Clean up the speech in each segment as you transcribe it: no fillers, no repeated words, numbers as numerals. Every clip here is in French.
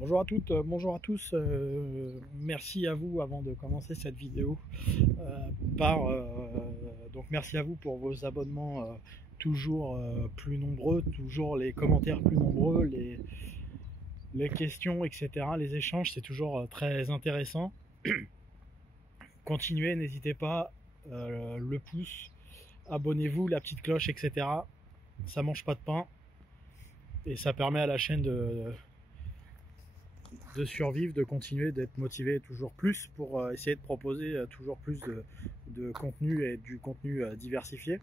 Bonjour à toutes, bonjour à tous. Merci à vous avant de commencer cette vidéo. Donc merci à vous pour vos abonnements toujours plus nombreux, toujours les commentaires plus nombreux, les questions, etc. Les échanges, c'est toujours très intéressant. Continuez, n'hésitez pas, le pouce, abonnez-vous, la petite cloche, etc. Ça mange pas de pain et ça permet à la chaîne de survivre, de continuer, d'être motivé toujours plus pour essayer de proposer toujours plus de contenu et du contenu diversifié.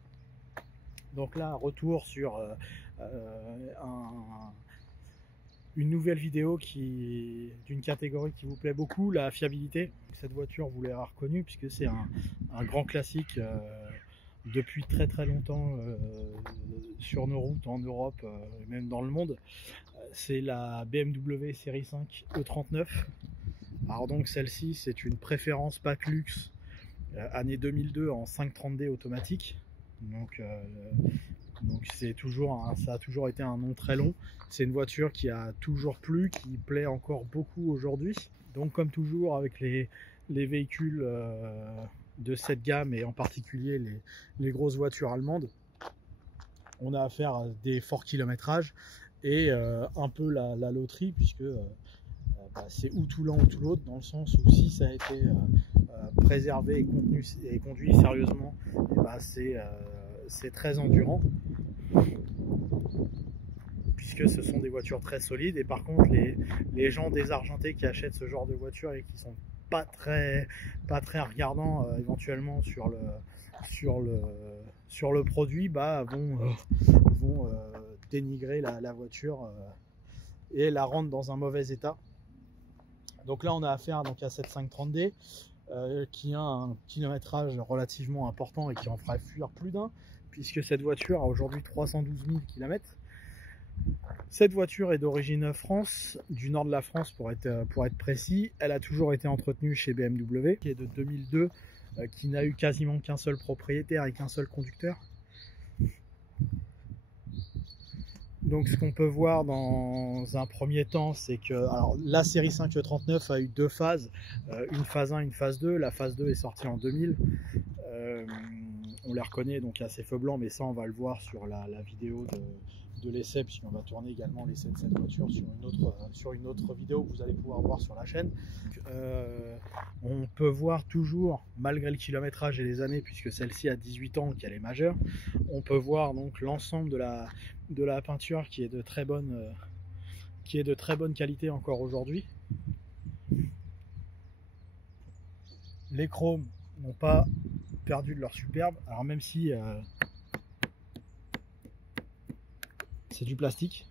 Donc là, retour sur une nouvelle vidéo d'une catégorie qui vous plaît beaucoup, la fiabilité. Cette voiture, vous l'avez reconnue puisque c'est un grand classique depuis très très longtemps sur nos routes en Europe et même dans le monde. C'est la BMW série 5 E39. Alors donc celle-ci, c'est une préférence pack luxe année 2002 en 530D automatique. Donc c'est toujours ça a toujours été un nom très long. C'est une voiture qui a toujours plu, qui plaît encore beaucoup aujourd'hui. Donc comme toujours avec les véhicules de cette gamme et en particulier les grosses voitures allemandes, on a affaire à des forts kilométrages et un peu la loterie, puisque c'est ou tout l'un ou tout l'autre, dans le sens où si ça a été préservé et conduit sérieusement, c'est très endurant, puisque ce sont des voitures très solides. Et par contre, les gens désargentés qui achètent ce genre de voiture et qui sont pas très regardants éventuellement sur le produit, vont dénigrer la voiture et la rendre dans un mauvais état. Donc là on a affaire donc à cette 530D qui a un kilométrage relativement important et qui en ferait fuir plus d'un, puisque cette voiture a aujourd'hui 312 000 km. Cette voiture est d'origine France, du nord de la France pour être précis. Elle a toujours été entretenue chez BMW, qui est de 2002, qui n'a eu quasiment qu'un seul propriétaire et qu'un seul conducteur. Donc ce qu'on peut voir dans un premier temps, c'est que la série 5 E39 a eu deux phases, une phase 1, une phase 2. La phase 2 est sortie en 2000. On les reconnaît donc à ces feux blancs, mais ça on va le voir sur la vidéo de l'essai, puisqu'on va tourner également l'essai de cette voiture sur une autre vidéo que vous allez pouvoir voir sur la chaîne. On peut voir toujours, malgré le kilométrage et les années, puisque celle-ci a 18 ans, qu'elle est majeure, on peut voir donc l'ensemble de la peinture qui est de très bonne qualité encore aujourd'hui. Les chromes n'ont pas perdu de leur superbe, alors même si c'est du plastique,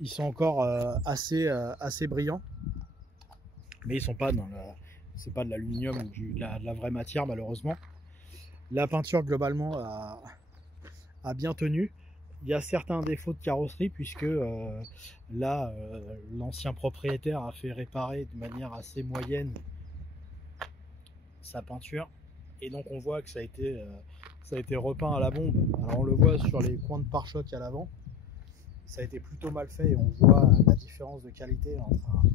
ils sont encore assez brillants, mais ils sont pas c'est pas de l'aluminium ou de la vraie matière, malheureusement. La peinture globalement a bien tenu. Il y a certains défauts de carrosserie, puisque l'ancien propriétaire a fait réparer de manière assez moyenne sa peinture, et donc on voit que ça a été repeint à la bombe. Alors on le voit sur les coins de pare-choc à l'avant, ça a été plutôt mal fait, et on voit la différence de qualité entre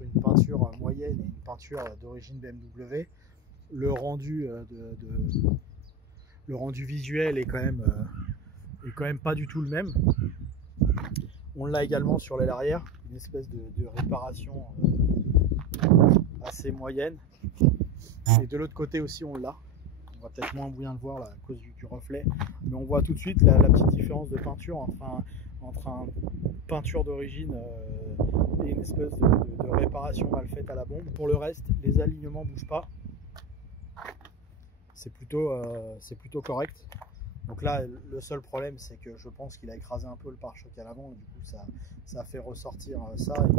une peinture moyenne et une peinture d'origine BMW. Le rendu visuel est quand même pas du tout le même. On l'a également sur l'aile arrière, une espèce de réparation assez moyenne. Et de l'autre côté aussi on l'a. On va peut-être moins bien le voir là, à cause du reflet, mais on voit tout de suite la petite différence de peinture entre une peinture d'origine et une espèce de réparation mal faite à la bombe. Pour le reste, les alignements ne bougent pas. C'est plutôt correct. Donc là, le seul problème, c'est que je pense qu'il a écrasé un peu le pare-choc à l'avant, et du coup ça fait ressortir ça, et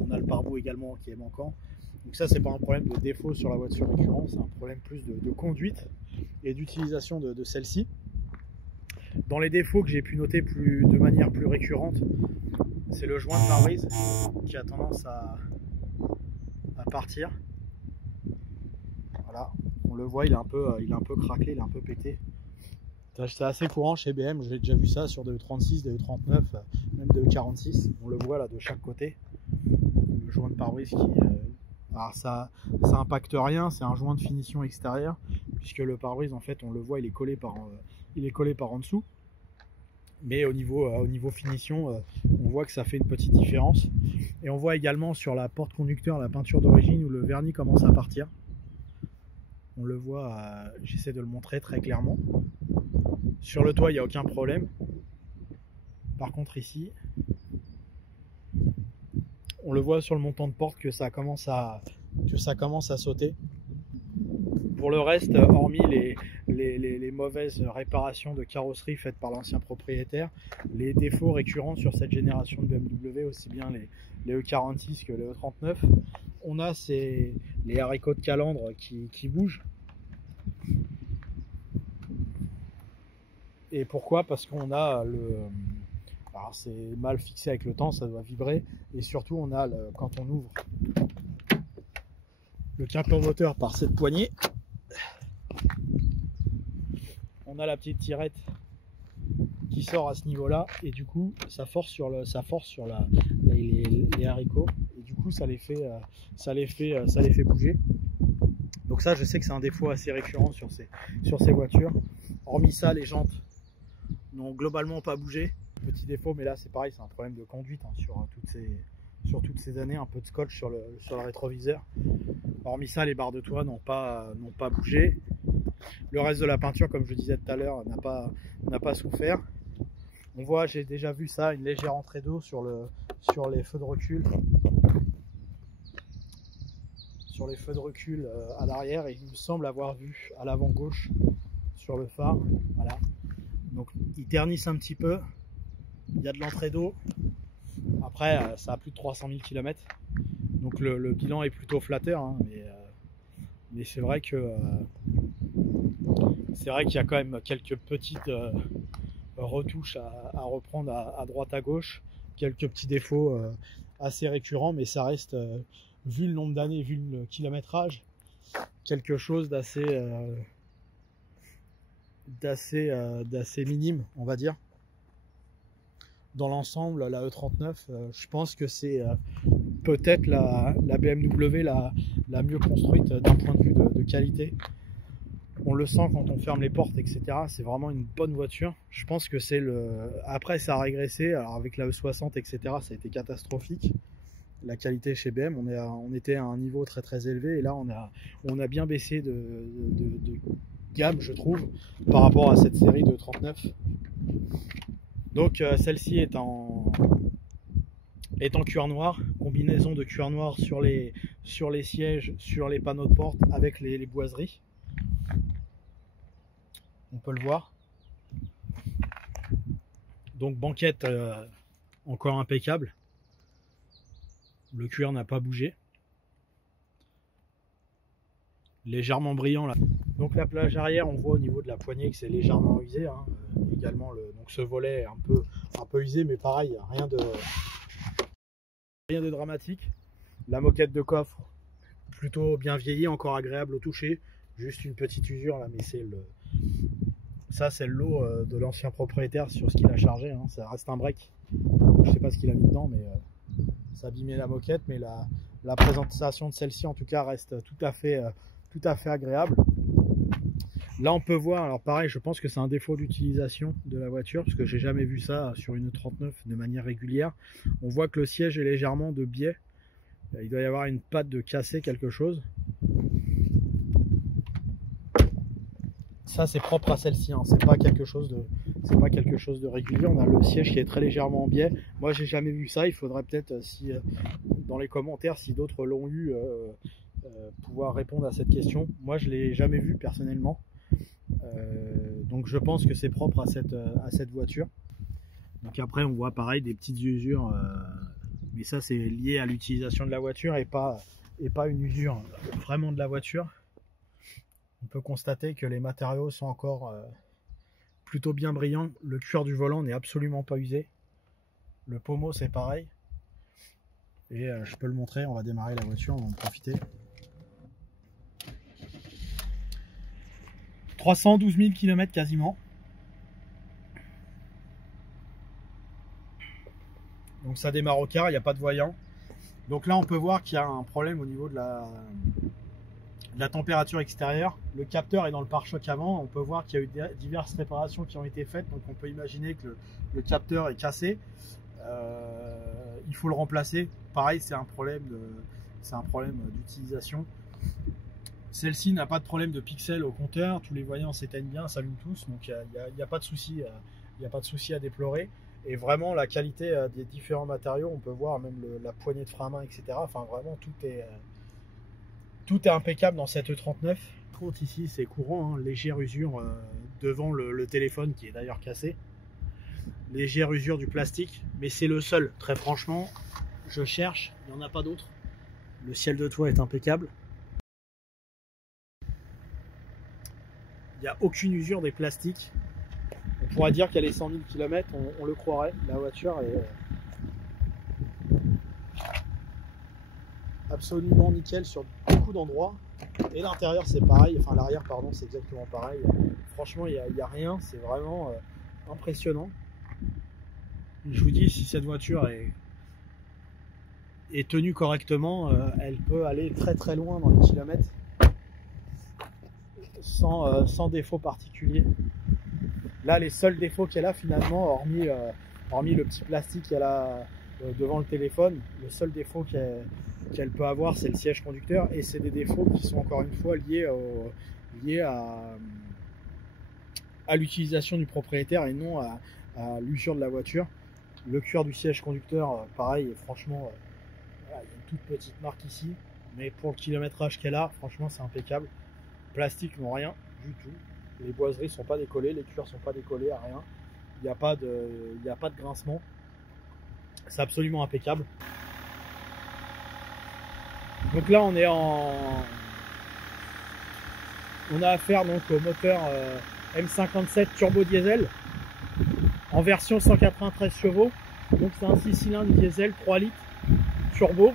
on a le pare-boue également qui est manquant. Donc ça, c'est pas un problème de défaut sur la voiture récurrente, c'est un problème plus de conduite et d'utilisation de celle-ci. Dans les défauts que j'ai pu noter de manière plus récurrente, c'est le joint de pare-brise qui a tendance à partir. Voilà, on le voit, il est un peu craquelé, il est un peu pété. C'est assez courant chez BM, j'ai déjà vu ça sur des E36, des E39, même des E46. On le voit là de chaque côté. joint de pare-brise qui... alors ça impacte rien, c'est un joint de finition extérieur, puisque le pare-brise, en fait, on le voit, il est collé par en dessous. Mais au niveau finition, on voit que ça fait une petite différence. Et on voit également sur la porte conducteur la peinture d'origine où le vernis commence à partir. On le voit, j'essaie de le montrer très clairement. Sur le toit, il n'y a aucun problème. Par contre ici, on le voit sur le montant de porte que ça commence à sauter. Pour le reste, hormis les mauvaises réparations de carrosserie faites par l'ancien propriétaire, les défauts récurrents sur cette génération de BMW, aussi bien les E46 que les E39, on a les haricots de calandre qui bougent. Et pourquoi? Parce qu'on a alors c'est mal fixé avec le temps, ça doit vibrer, et surtout on a quand on ouvre le quinqueur moteur par cette poignée, on a la petite tirette qui sort à ce niveau là, et du coup ça force sur les haricots, et du coup ça les fait bouger. Donc ça, je sais que c'est un défaut assez récurrent sur ces voitures. Hormis ça, les jantes n'ont globalement pas bougé. Petit défaut, mais là c'est pareil, c'est un problème de conduite hein, sur toutes ces années, un peu de scotch sur le rétroviseur. Hormis ça, les barres de toit n'ont pas bougé. Le reste de la peinture, comme je disais tout à l'heure, n'a pas souffert. On voit, j'ai déjà vu ça, une légère entrée d'eau sur les feux de recul. Sur les feux de recul à l'arrière, et il me semble avoir vu à l'avant gauche sur le phare. Voilà. Donc ils ternissent un petit peu. Il y a de l'entrée d'eau. Après, ça a plus de 300 000 km. Donc le bilan est plutôt flatteur, hein, mais c'est vrai qu'il y a quand même quelques petites retouches à reprendre à droite à gauche, quelques petits défauts assez récurrents, mais ça reste, vu le nombre d'années, vu le kilométrage, quelque chose d'assez minime, on va dire. Dans l'ensemble, la E39, je pense que c'est peut-être la BMW la mieux construite d'un point de vue de qualité. On le sent quand on ferme les portes, etc. C'est vraiment une bonne voiture. Je pense que c'est Après, ça a régressé. Alors avec la E60, etc., ça a été catastrophique. La qualité chez BM, on était à un niveau très très élevé, et là on a bien baissé de gamme, je trouve, par rapport à cette série de 39. Donc celle-ci est en cuir noir, combinaison de cuir noir sur les sièges, sur les panneaux de porte avec les boiseries. On peut le voir. Donc banquette encore impeccable. Le cuir n'a pas bougé. Légèrement brillant là. Donc la plage arrière, on voit au niveau de la poignée que c'est légèrement usé. Hein. Également donc ce volet est un peu usé, mais pareil, rien de dramatique. La moquette de coffre plutôt bien vieillie, encore agréable au toucher. Juste une petite usure là, mais ça c'est le lot de l'ancien propriétaire sur ce qu'il a chargé. Hein. Ça reste un break. Je sais pas ce qu'il a mis dedans, mais ça abîmait la moquette, mais la présentation de celle-ci en tout cas reste tout à fait agréable. Là on peut voir, alors pareil, je pense que c'est un défaut d'utilisation de la voiture, parce que j'ai jamais vu ça sur une 39 de manière régulière. On voit que le siège est légèrement de biais. Il doit y avoir une patte de cassé, quelque chose. Ça c'est propre à celle-ci, hein. C'est pas quelque chose de régulier. On a le siège qui est très légèrement en biais. Moi j'ai jamais vu ça. Il faudrait peut-être, dans les commentaires, si d'autres l'ont eu, pouvoir répondre à cette question. Moi je l'ai jamais vu personnellement. Donc je pense que c'est propre à cette voiture. Donc après on voit pareil des petites usures, mais ça c'est lié à l'utilisation de la voiture et pas une usure vraiment de la voiture. On peut constater que les matériaux sont encore plutôt bien brillants. Le cuir du volant n'est absolument pas usé. Le pommeau c'est pareil. Et je peux le montrer, on va démarrer la voiture, on va en profiter. 312 000 km quasiment. Donc ça démarre au quart, il n'y a pas de voyant. Donc là on peut voir qu'il y a un problème au niveau de la température extérieure. Le capteur est dans le pare-choc avant. On peut voir qu'il y a eu diverses réparations qui ont été faites. Donc on peut imaginer que le capteur est cassé. Il faut le remplacer. Pareil, c'est un problème d'utilisation. Celle-ci n'a pas de problème de pixels au compteur. Tous les voyants s'éteignent bien, s'allument tous. Donc il n'y a pas de souci. Il n'y a pas de souci à déplorer. Et vraiment la qualité des différents matériaux, on peut voir même la poignée de frein à main, etc. Enfin vraiment tout est impeccable dans cette E39. Par contre ici c'est courant, hein, légère usure devant le téléphone qui est d'ailleurs cassé. Légère usure du plastique, mais c'est le seul. Très franchement, je cherche, il n'y en a pas d'autre. Le ciel de toit est impeccable. Il n'y a aucune usure des plastiques. On pourrait dire qu'elle est 100 000 km, on le croirait. La voiture est absolument nickel sur beaucoup d'endroits. Et l'intérieur c'est pareil, enfin l'arrière pardon, c'est exactement pareil. Franchement il n'y a rien, c'est vraiment impressionnant. Je vous dis, si cette voiture est tenue correctement, elle peut aller très très loin dans les kilomètres sans défaut particulier. Là les seuls défauts qu'elle a finalement, hormis le petit plastique qu'elle a devant le téléphone, le seul défaut qu'elle peut avoir c'est le siège conducteur, et c'est des défauts qui sont encore une fois liés à l'utilisation du propriétaire et non à l'usure de la voiture. Le cuir du siège conducteur, pareil, franchement, voilà, il y a une toute petite marque ici, mais pour le kilométrage qu'elle a, franchement c'est impeccable. Plastique non rien du tout, les boiseries sont pas décollées, les cuirs sont pas décollés, à rien, il n'y a pas de grincement, c'est absolument impeccable. Donc là on a affaire donc au moteur M57 turbo diesel en version 193 chevaux. Donc c'est un 6 cylindres diesel 3 litres turbo.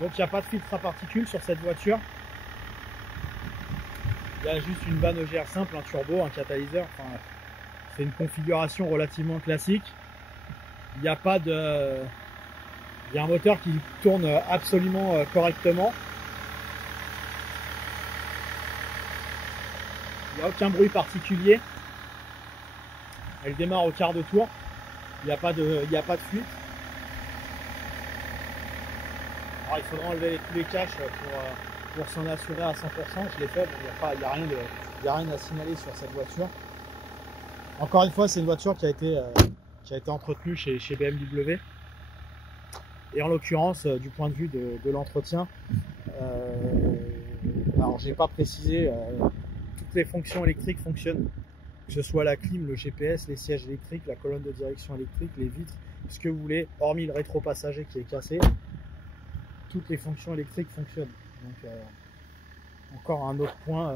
Donc il n'y a pas de filtre à particules sur cette voiture. Il y a juste une vanne EGR simple, un turbo, un catalyseur. Enfin, c'est une configuration relativement classique. Il n'y a pas de... Il y a un moteur qui tourne absolument correctement. Il n'y a aucun bruit particulier. Elle démarre au quart de tour. Il n'y a pas de fuite. Alors, il faudra enlever tous les caches pour s'en assurer à 100%. Je l'ai fait, il n'y a rien à signaler sur cette voiture. Encore une fois, c'est une voiture qui a été entretenue chez BMW. Et en l'occurrence, du point de vue de l'entretien, alors j'ai pas précisé, toutes les fonctions électriques fonctionnent. Que ce soit la clim, le GPS, les sièges électriques, la colonne de direction électrique, les vitres, ce que vous voulez, hormis le rétro-passager qui est cassé, toutes les fonctions électriques fonctionnent. Donc encore un autre point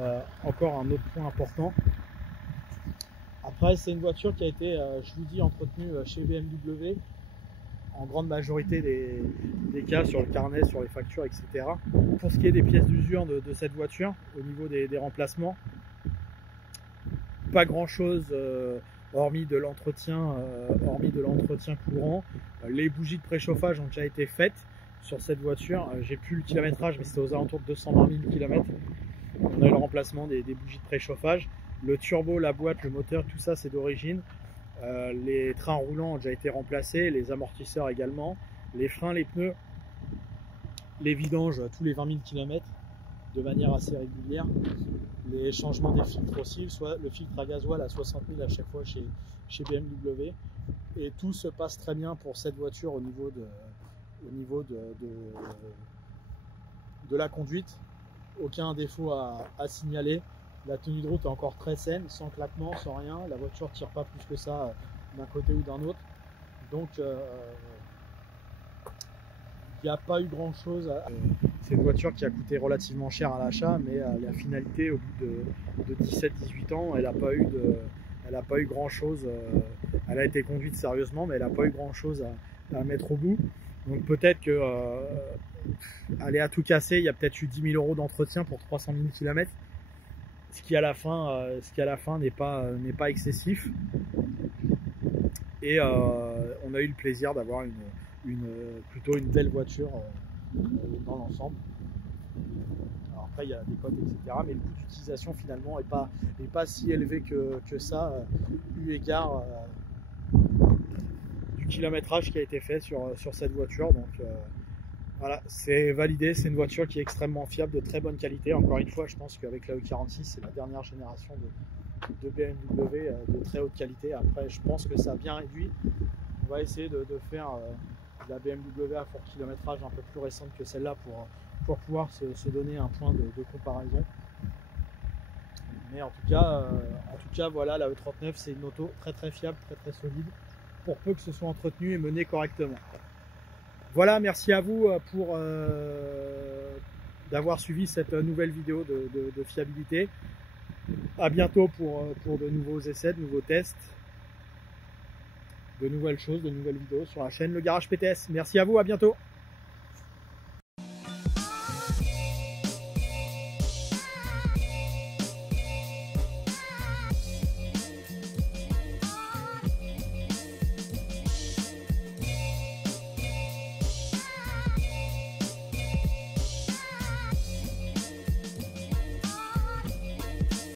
important. Après, c'est une voiture qui a été, je vous dis, entretenue chez BMW en grande majorité des cas, sur le carnet, sur les factures, etc. Pour ce qui est des pièces d'usure de cette voiture, au niveau des remplacements, pas grand chose hormis de l'entretien courant. Les bougies de préchauffage ont déjà été faites sur cette voiture. J'ai plus le kilométrage, mais c'était aux alentours de 220 000 km. On a eu le remplacement des bougies de préchauffage. Le turbo, la boîte, le moteur, tout ça c'est d'origine. Les trains roulants ont déjà été remplacés, les amortisseurs également, les freins, les pneus, les vidanges tous les 20 000 km de manière assez régulière. Les changements des filtres aussi, soit le filtre à gasoil à 60 000 à chaque fois chez BMW. Et tout se passe très bien pour cette voiture au niveau de la conduite. Aucun défaut à signaler. La tenue de route est encore très saine, sans claquement, sans rien. La voiture ne tire pas plus que ça d'un côté ou d'un autre. Donc il n'y a pas eu grand chose. C'est une voiture qui a coûté relativement cher à l'achat, mais la finalité, au bout de 17-18 ans, elle n'a pas eu grand chose. Elle a été conduite sérieusement, mais elle n'a pas eu grand chose à mettre au bout. Donc peut-être que aller à tout casser, il y a peut-être eu 10 000 € d'entretien pour 300 000 km. Ce qui à la fin n'est pas excessif. Et on a eu le plaisir d'avoir plutôt une belle voiture dans l'ensemble. Alors après il y a des cotes etc, mais le coût d'utilisation finalement est pas si élevé que ça, eu égard du kilométrage qui a été fait sur cette voiture. Donc voilà, c'est validé, c'est une voiture qui est extrêmement fiable, de très bonne qualité. Encore une fois, je pense qu'avec la E46, c'est la dernière génération de BMW de très haute qualité. Après, je pense que ça a bien réduit. On va essayer de faire de la BMW à fort kilométrage un peu plus récente que celle-là pour pouvoir se donner un point de comparaison. Mais en tout cas, voilà, la E39, c'est une auto très très fiable, très très solide, pour peu que ce soit entretenu et mené correctement. Voilà, merci à vous d'avoir suivi cette nouvelle vidéo de fiabilité. À bientôt pour de nouveaux essais, de nouveaux tests, de nouvelles choses, de nouvelles vidéos sur la chaîne Le Garage PTS. Merci à vous, à bientôt.